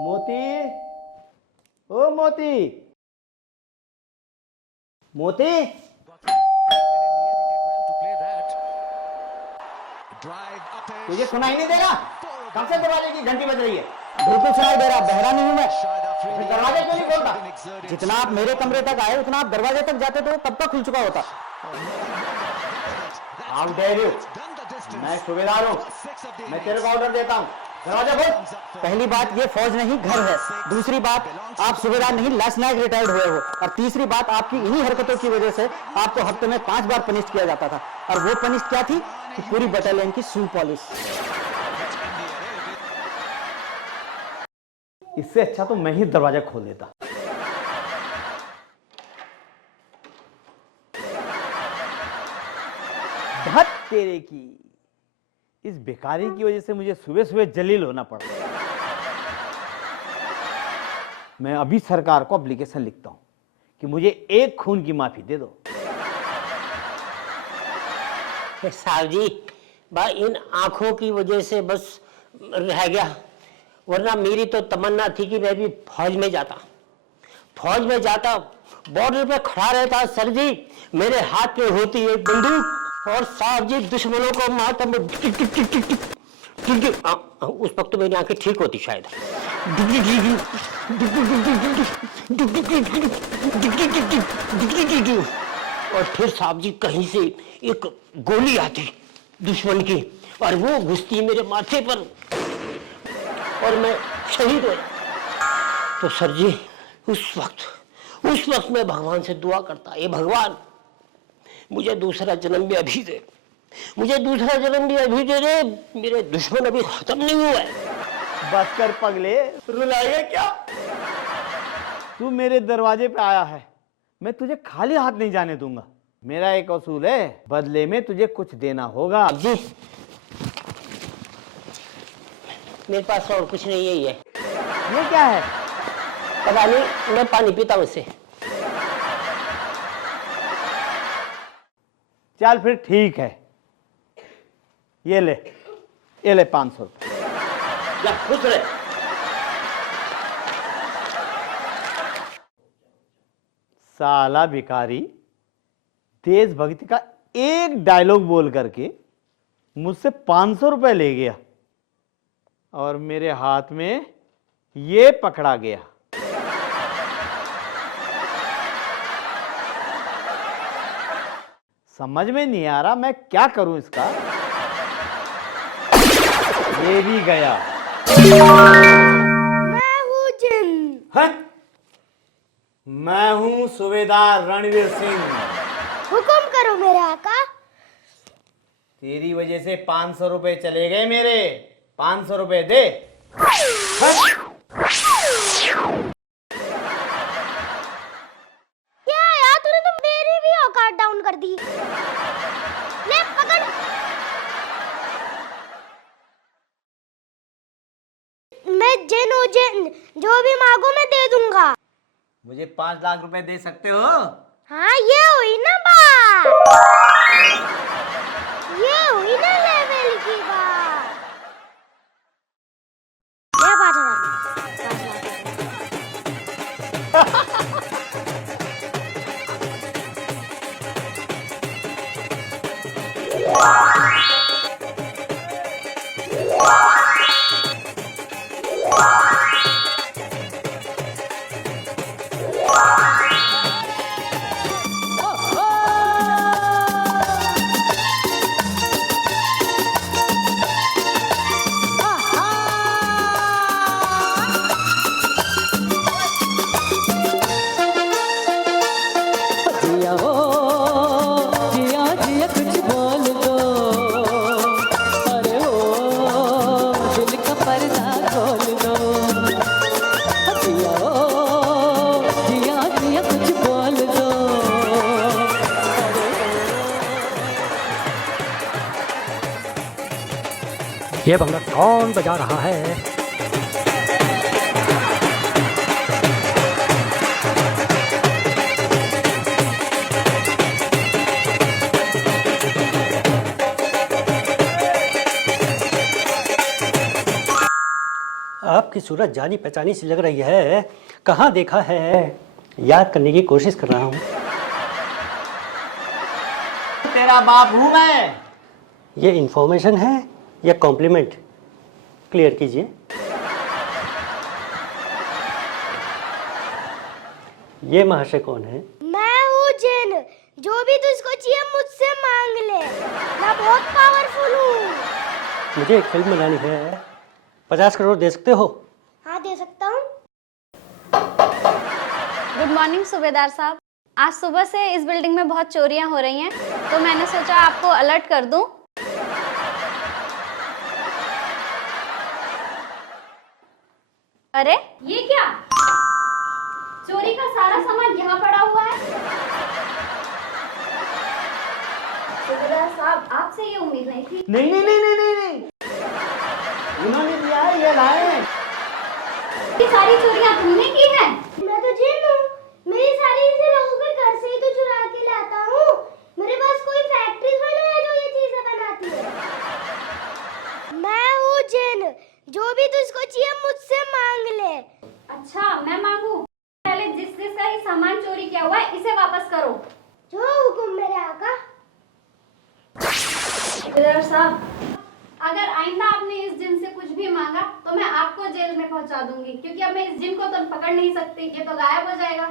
मोती, ओ मोती, मोती। तुझे सुनाई नहीं दे रहा? कब से दरवाजे की घंटी बज रही है? बिल्कुल सुनाई दे रहा, बहरा नहीं हूं मैं। फिर दरवाजा क्यों नहीं खोलता? जितना आप मेरे कमरे तक आए उतना आप दरवाजे तक जाते तो वो कब तक खुल चुका होता। How dare you? मैं सूबेदार हूँ, मैं तेरे को ऑर्डर देता हूँ, दरवाजा खोल। पहली बात ये फौज नहीं घर है, दूसरी बात आप सूबेदार नहीं लास्ट नाइट रिटायर्ड हुए हो, और तीसरी बात आपकी इन्हीं हरकतों की वजह से आपको हफ्ते में 5 बार पनिश किया जाता था। और वो पनिश क्या थी कि पूरी बटालियन की शू पॉलिश। इससे अच्छा तो मैं ही दरवाजा खोल देता। बहुत तेरे की, इस बेकारी की वजह से मुझे सुबह सुबह जलील होना पड़ा। मैं अभी सरकार को एप्लीकेशन लिखता हूं कि मुझे एक खून की माफी दे दो। साहब जी, भाई इन आंखों की वजह से बस रह गया, वरना मेरी तो तमन्ना थी कि मैं भी फौज में जाता, बॉर्डर पे खड़ा रहता। सर जी, मेरे हाथ में होती एक बंदूक और साहब जी दुश्मनों को मारता। उस वक्त तो मेरी आंखें ठीक होती शायद। और फिर साहब जी कहीं से एक गोली आती दुश्मन की और वो घुसती मेरे माथे पर और मैं शहीद हो जाता। तो सर जी उस वक्त मैं भगवान से दुआ करता, ये भगवान मुझे दूसरा जन्म भी अभी दे, रे, मेरे दुश्मन अभी खत्म नहीं हुआ है। बस कर पगले, रुलाएगा क्या? तू मेरे दरवाजे पे आया है, मैं तुझे खाली हाथ नहीं जाने दूंगा। मेरा एक असूल है, बदले में तुझे कुछ देना होगा। जी मेरे पास और कुछ नहीं है। ये क्या है? पता नहीं, मैं पानी पीता हूं इससे। चल फिर ठीक है, ये ले 500 रुपये। जा खुश रहे। साला भिखारी देशभक्ति का एक डायलॉग बोल करके मुझसे 500 रुपये ले गया और मेरे हाथ में ये पकड़ा गया। समझ में नहीं आ रहा मैं क्या करूं इसका। ये भी गया। मैं हूँ जिन। हट! मैं हूं सूबेदार रणवीर सिंह। हुक्म करो मेरे आका। तेरी वजह से 500 रुपए चले गए मेरे। 500 रुपए दे। क्या यार, तूने तो मेरी भी औकात डाउन कर दी। ले पकड़। मैं जिन हूँ जिन, जो भी मांगो मैं दे दूंगा। मुझे 5 लाख रुपए दे सकते हो? हाँ, ये हुई ना बात, ये हुई ना लेवल की बात। ले 5,000। ये भंगड़ा कौन बजा रहा है? अब आपकी सूरत जानी पहचानी सी लग रही है, कहाँ देखा है? याद करने की कोशिश कर रहा हूँ। तेरा बाप हूं मैं। ये इंफॉर्मेशन है या कॉम्प्लीमेंट? क्लियर कीजिए। ये महाशय कौन है? मैं हूँ जिन, जो भी तुझको चाहिए मुझसे मांग ले, मैं बहुत पावरफुल हूँ। मुझे एक फिल्म बनानी है, 50 करोड़ दे सकते हो? हाँ दे सकता हूँ। गुड मॉर्निंग सूबेदार साहब। आज सुबह से इस बिल्डिंग में बहुत चोरियां हो रही हैं, तो मैंने सोचा आपको अलर्ट कर दूं। अरे ये क्या? चोरी का सारा सामान यहाँ पड़ा हुआ है। सूबेदार साहब, आपसे ये उम्मीद नहीं थी। नहीं नहीं नहीं नहीं नहीं नहीं, इन्होंने दिया है, ये लाए हैं। ये सारी चोरियां तुमने की हैं? मैं तो जिन हूँ, मेरी सारी चीजें लोगों के घर से ही तो चुरा के लाता हूँ। मेरे पास कोई फैक्ट्री थोड़ी है जो ये चीजें बनाती है। मैं हूँ जिन, जो भी तुझको चाहिए मुझसे मांग ले। अच्छा, मैं मांगू? पहले जिसका ही सामान चोरी किया हुआ है, इसे वापस करो। जो हुकुम मेरे आका। सूबेदार साहब, अगर आइंदा आपने इस जिन से कुछ भी मांगा तो मैं आपको जेल में पहुंचा दूंगी, क्योंकि अब मैं इस जिन को तो पकड़ नहीं सकती, ये तो गायब हो जाएगा।